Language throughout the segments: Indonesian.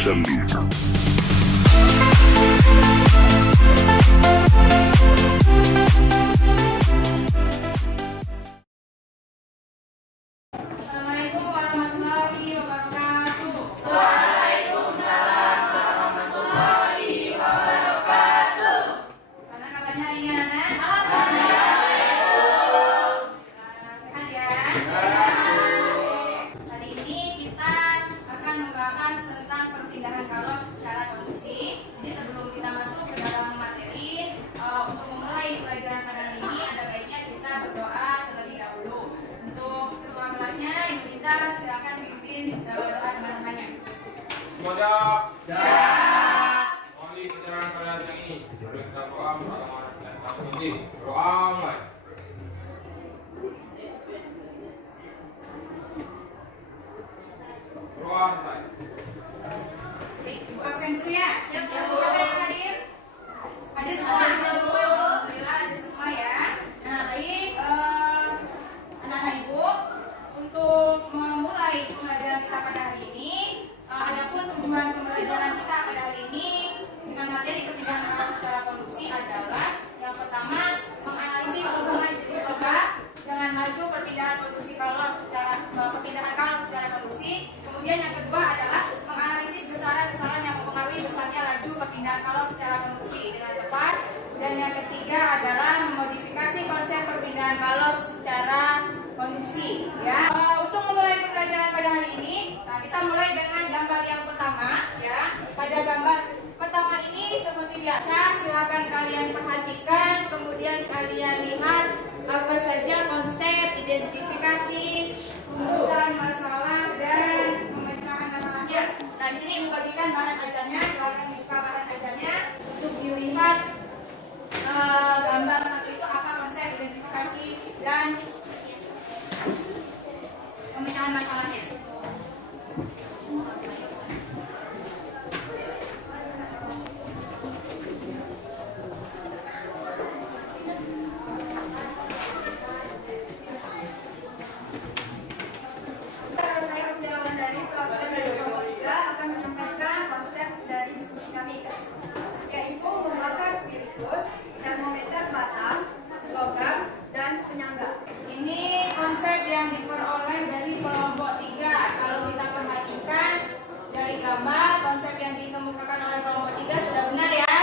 Production. Assalamualaikum warahmatullahi wabarakatuh. Waalaikumsalam warahmatullahi wabarakatuh. Karena kabarnya hari ini anak? Sehat ya? Hari ini kita akan membahas tentang perpindahan kalor secara kondisi. Jadi sebelum kita masuk ke dalam materi, untuk memulai pelajaran pada hari ini ada baiknya kita berdoa terlebih dahulu. Untuk ketua kelasnya, Ibu Dita silakan pimpin doa teman-temannya. Semua jawab. Siap. Mari kita jalan pada siang ini. Sebelum kita doa, dan takut ini. Doa mulai. Doa selesai. Ibu absen dulu ya. Siapa yang hadir? Hadir semua. Alhamdulillah ada semua ya. Nah, baik anak-anak ibu, untuk memulai pembelajaran kita pada hari ini, adapun tujuan pembelajaran kita pada hari ini dengan materi perpindahan kalor secara konduksi adalah yang pertama menganalisis hubungan jenis obat dengan laju perpindahan kalor secara konduksi. Kemudian yang kedua adalah menganalisis besaran-besaran yang mempengaruhi besarnya laju perpindahan kalor secara konduksi dengan tepat. Dan yang ketiga adalah memodifikasi konsep perpindahan kalor secara konduksi. Ya. Untuk memulai pembelajaran pada hari ini, kita mulai dengan gambar yang pertama. Ya. Pada gambar pertama ini seperti biasa, silakan kalian perhatikan, kemudian kalian lihat apa saja konsep, identifikasi, rumusan masalah dan pemecahan masalahnya. Nah, di sini Ibu bagikan bahan ajarnya, silakan buka bahan ajarnya untuk dilihat gambar satu itu apa konsep, identifikasi dan pemecahan masalahnya. Saya Ujiawan dari Kelompok 3 akan menyampaikan konsep dari diskusi kami, yaitu membahas spiritus, termometer batang, logam, dan penyangga. Ini konsep yang diperoleh dari kelompok 3. Kalau kita perhatikan dari gambar, konsep yang dikemukakan oleh kelompok 3 sudah benar ya?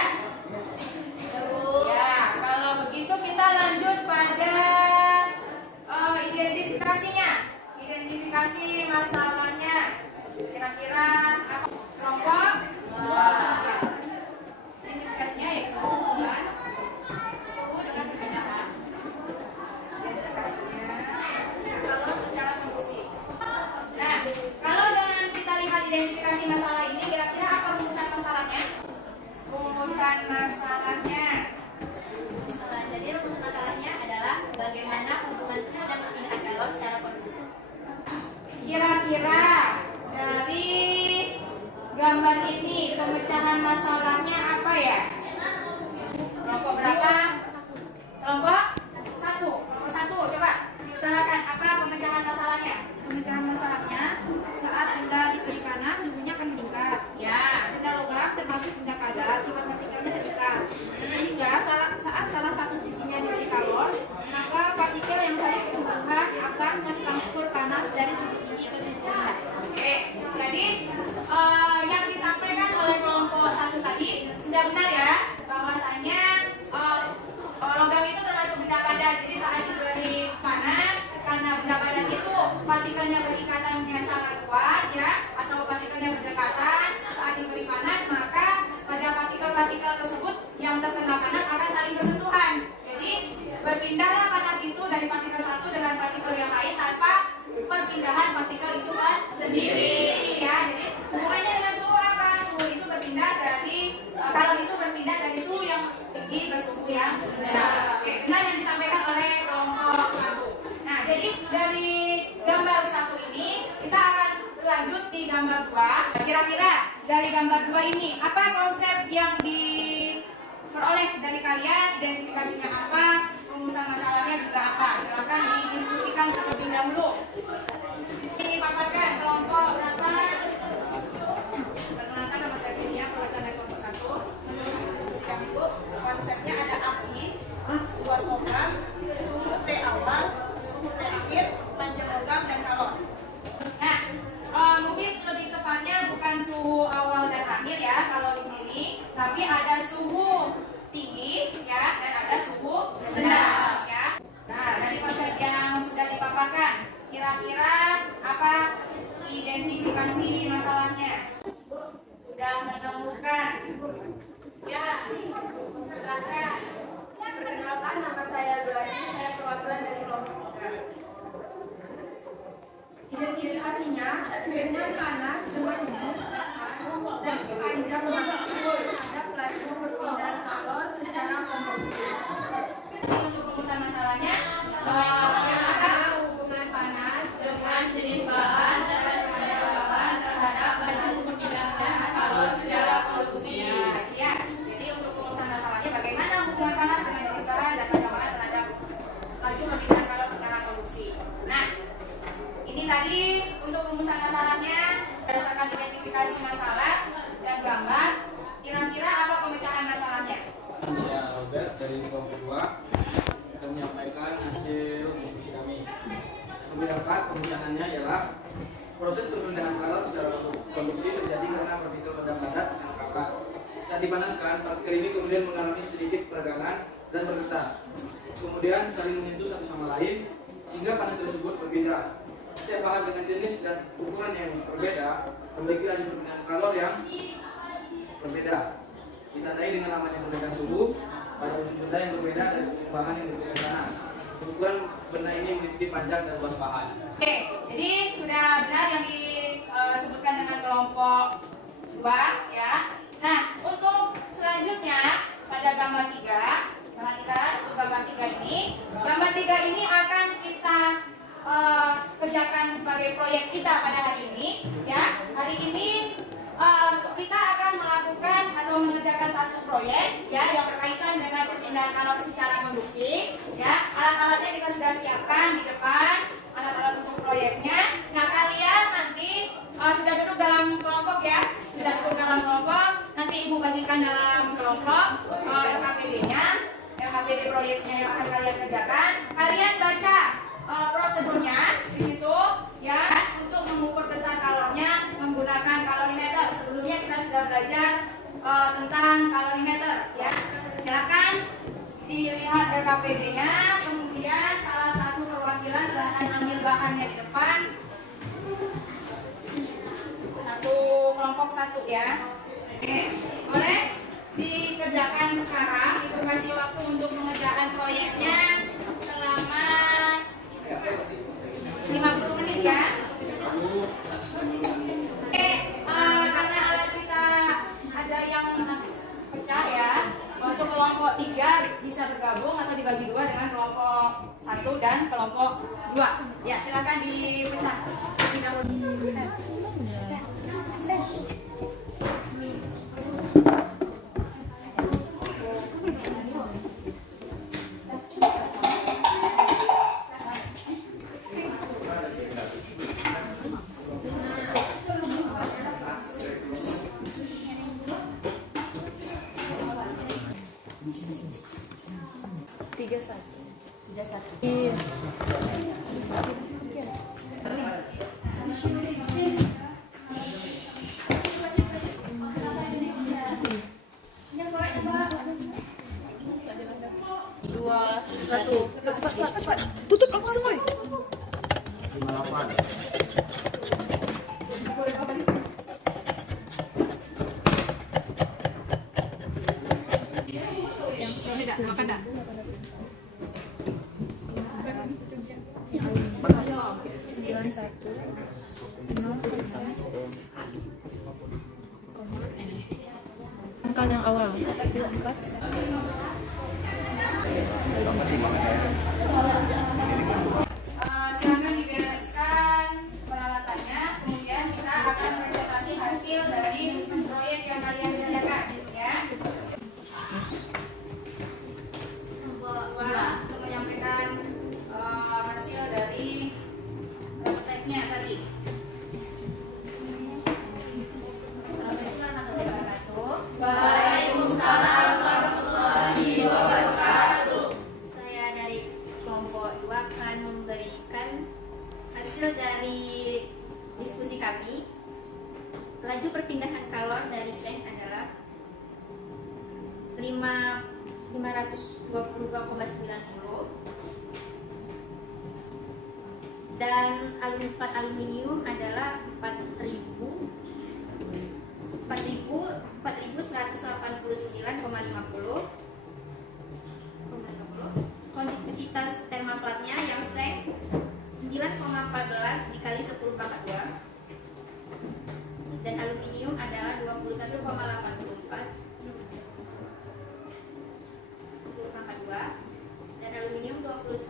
Ya, kalau begitu kita lanjut pada identifikasinya. Identifikasi masalahnya. Kira-kira apa? Kelompok? Identifikasinya yaitu hubungan suhu dengan perpindahan Identifikasinya. kalor secara konduksi. Nah, kalau dengan kita lihat identifikasi masalah ini, kira-kira apa rumusan masalahnya? Rumusan masalahnya. Jadi rumus masalahnya adalah bagaimana hubungan suhu dan perpindahan kalor secara konduksi. Kira-kira dari gambar ini pemecahan masalahnya apa ya? Kelompok berapa? Kelompok 1. Kelompok 1, coba diutarakan apa pemecahan masalahnya? Pemecahan masalahnya saat benda diberi panas suhunya akan meningkat. Ya. Benda logam termasuk benda padat sifat partikelnya terikat. Sehingga saat salah satu sisinya diberi kalor, maka partikel yang saling berhubungan akan mentransfer panas dari suhu tinggi ke suhu rendah. Oke, jadi yang disampaikan oleh kelompok 1 tadi sudah benar ya, bahwasanya logam itu termasuk benda padat. Jadi saat diberi panas, karena benda padat itu partikelnya berikatannya sangat kuat ya, atau partikelnya berdekatan, saat diberi panas maka pada partikel-partikel tersebut yang terkena panas akan saling bersentuhan. Jadi berpindahlah panas itu dari partikel satu dengan partikel yang lain tanpa perpindahan partikel itu sendiri ya. Jadi hubungannya dengan suhu apa? Suhu itu berpindah dari kalor itu berpindah dari suhu yang tinggi ke suhu yang rendah. Oke, benar yang disampaikan oleh kelompok 1. Nah, jadi dari gambar 1 ini kita akan lanjut di gambar 2. Kira-kira dari gambar 2 ini apa konsep yang diperoleh dari kalian? Identifikasinya apa? Rumusan masalahnya juga apa? Silakan didiskusikan terlebih dahulu. Dipaparkan kelompok berapa? Perkenalkan untuk rumusan masalahnya berdasarkan identifikasi masalah dan gambar. Kira-kira apa pemecahan masalahnya? Saya Robert dari kelompok 2 akan menyampaikan hasil diskusi kami. Kami dapat pemecahannya ialah proses perpindahan kalor secara konduksi terjadi karena partikel pada padat sangat rapat. Saat dipanaskan, partikel ini kemudian mengalami sedikit peregangan dan bergetar. Kemudian saling menyentuh satu sama lain sehingga panas tersebut berpindah. Setiap bahan dengan jenis dan ukuran yang berbeda memiliki laju perpindahan kalor yang berbeda. Ditandai dengan lamanya perbedaan suhu pada ujung benda yang berbeda dan bahan yang berbeda panas. Ukuran benda ini meliputi panjang dan luas bahan. Oke, jadi sudah benar yang disebutkan dengan kelompok 2 ya. Nah, untuk selanjutnya pada gambar 3, perhatikan untuk gambar 3 ini akan kita kerjakan sebagai proyek kita pada hari ini ya. Hari ini kita akan melakukan atau mengerjakan satu proyek ya yang berkaitan dengan perpindahan kalor secara konduksi ya. Alat-alatnya kita sudah siapkan di depan, alat-alat untuk proyeknya. Nah, kalian nanti sudah duduk dalam kelompok ya, sudah duduk dalam kelompok. Nanti ibu bagikan dalam kelompok LKPD-nya, LKPD proyeknya yang akan kalian kerjakan. Kalian baca prosedurnya di situ ya untuk mengukur besar kalornya menggunakan kalorimeter. Sebelumnya kita sudah belajar tentang kalorimeter ya. Silakan dilihat LKPD-nya, kemudian salah satu perwakilan silahkan ambil bahannya di depan. Satu kelompok satu ya. Oke, boleh dikerjakan sekarang. Ibu kasih waktu untuk mengerjakan proyeknya selama 50 menit ya. Oke, karena alat kita ada yang pecah ya. Untuk kelompok 3 bisa bergabung atau dibagi 2 dengan kelompok 1 dan kelompok 2. Ya, silakan dipecah. Tutup aku semua. 58. Yang sini dah makan dah. Angka yang awal. 4. Silakan dibereskan peralatannya, kemudian kita akan presentasi hasil dari proyek yang kalian kerjakan ya. Untuk menyampaikan hasil dari prakteknya tadi. Waalaikumsalam warahmatullahi wabarakatuh. Saya dari kelompok 2 akan memberikan hasil dari diskusi kami. Laju perpindahan kalor dari seng adalah 522,90 dan aluminium adalah 4.189,50. Konduktivitas thermal platnya yang seng 9,14 dikali 10 pangkat 2 dan aluminium adalah 21,84 10 pangkat 2 dan aluminium 21,4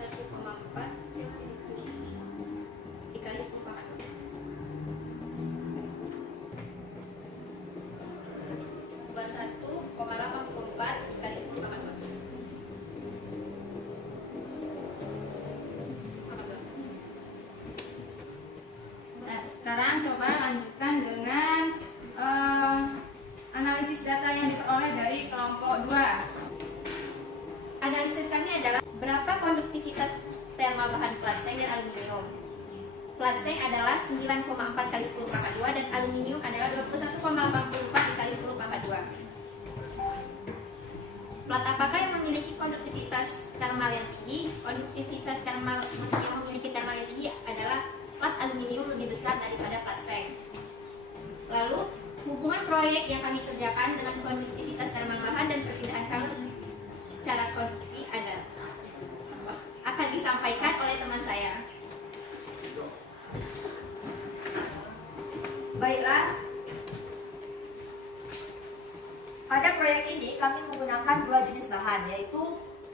dikali 10 pangkat 2. Sekarang coba lanjutkan dengan analisis data yang diperoleh dari kelompok 2. Analisis kami adalah berapa konduktivitas thermal bahan plat seng dan aluminium. Plat seng adalah 9,4 kali 10 pangkat 2 dan aluminium adalah 21,84 kali 10 pangkat 2. Plat apakah yang memiliki konduktivitas thermal yang tinggi? Konduktivitas thermal yang memiliki thermal yang tinggi adalah plat aluminium lebih besar daripada plat seng. Lalu, hubungan proyek yang kami kerjakan dengan konduktivitas thermal bahan dan perpindahan kalor secara konduksi akan disampaikan oleh teman saya. Baiklah, pada proyek ini kami menggunakan dua jenis bahan, yaitu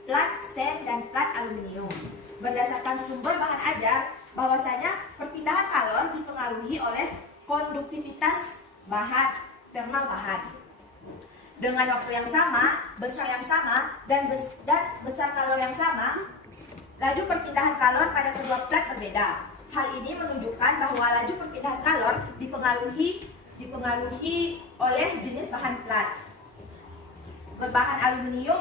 plat seng dan plat aluminium. Berdasarkan sumber bahan ajar, bahwasanya perpindahan kalor dipengaruhi oleh konduktivitas bahan, thermal bahan. Dengan waktu yang sama, besar yang sama, dan besar kalor yang sama, laju perpindahan kalor pada kedua plat berbeda. Hal ini menunjukkan bahwa laju perpindahan kalor dipengaruhi oleh jenis bahan plat. Bahan aluminium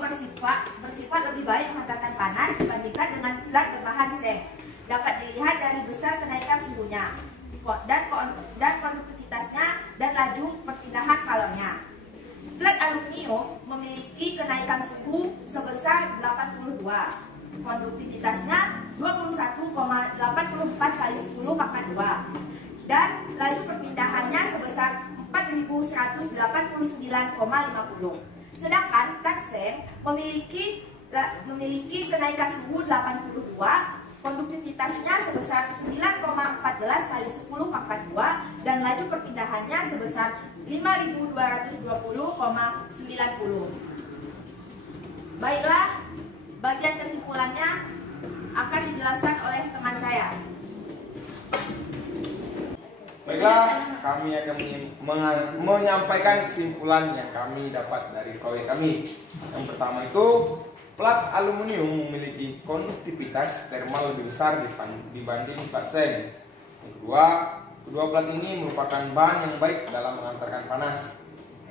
bersifat lebih baik menghantarkan panas dibandingkan dengan plat berbahan seng. Dapat dilihat dari besar kenaikan suhunya dan konduktivitasnya dan laju perpindahan kalornya. Plat aluminium memiliki kenaikan suhu sebesar 82. Konduktivitasnya 21,84 kali 10 pangkat 2 dan laju perpindahannya sebesar 4189,50. Sedangkan plat seng memiliki kenaikan suhu 82, konduktivitasnya sebesar 9,14 kali 10 pangkat 2 dan laju perpindahannya sebesar 5220,90. Baiklah, bagian kesimpulannya akan dijelaskan oleh teman saya. Baiklah, kami akan menyampaikan kesimpulan yang kami dapat dari proyek kami. Yang pertama itu, plat aluminium memiliki konduktivitas thermal lebih besar dibanding plat seng. Yang kedua, kedua plat ini merupakan bahan yang baik dalam mengantarkan panas.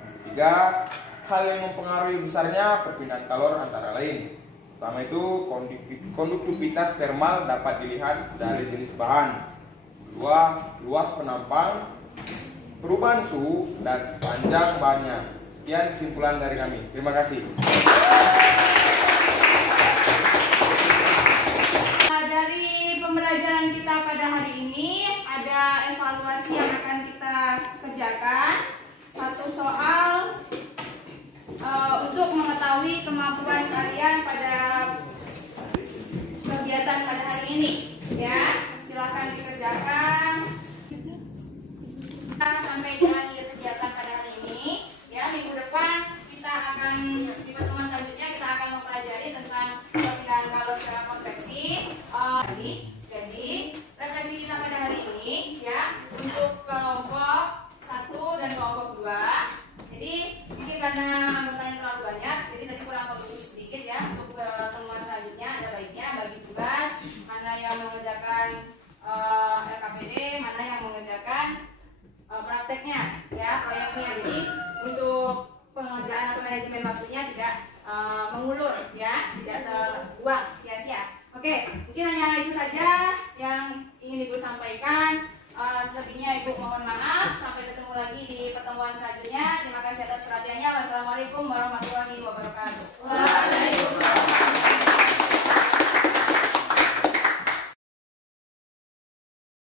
Yang ketiga, hal yang mempengaruhi besarnya perpindahan kalor antara lain. Pertama itu, konduktivitas thermal dapat dilihat dari jenis bahan. Kedua, luas penampang, perubahan suhu, dan panjang bahannya. Sekian kesimpulan dari kami. Terima kasih. Dari pembelajaran kita pada hari ini, ada evaluasi yang akan kita kerjakan. Satu soal untuk mengetahui kemampuan kalian pada kegiatan pada hari ini, ya. Silakan dikerjakan. Kita sampai di akhir kegiatan pada hari ini, ya. Minggu depan kita akan di pertemuan selanjutnya kita akan mempelajari tentang perpindahan kalor secara konveksi. Jadi refleksi kita pada hari ini, ya, untuk kelompok 1 dan kelompok 2. Jadi mungkin karena anggotanya terlalu banyak, jadi tadi kurang produksi sedikit, ya. Untuk pertemuan selanjutnya ada baiknya bagi tugas mana yang mengerjakan LKPD, mana yang mengerjakan prakteknya, ya, proyeknya. Jadi untuk pengerjaan atau manajemen waktunya tidak mengulur, ya, tidak terbuang sia-sia. Oke, mungkin hanya itu saja yang ingin Ibu sampaikan. Selebihnya Ibu mohon maaf. Sampai ketemu lagi di pertemuan selanjutnya. Terima kasih atas perhatiannya. Wassalamualaikum warahmatullahi wabarakatuh.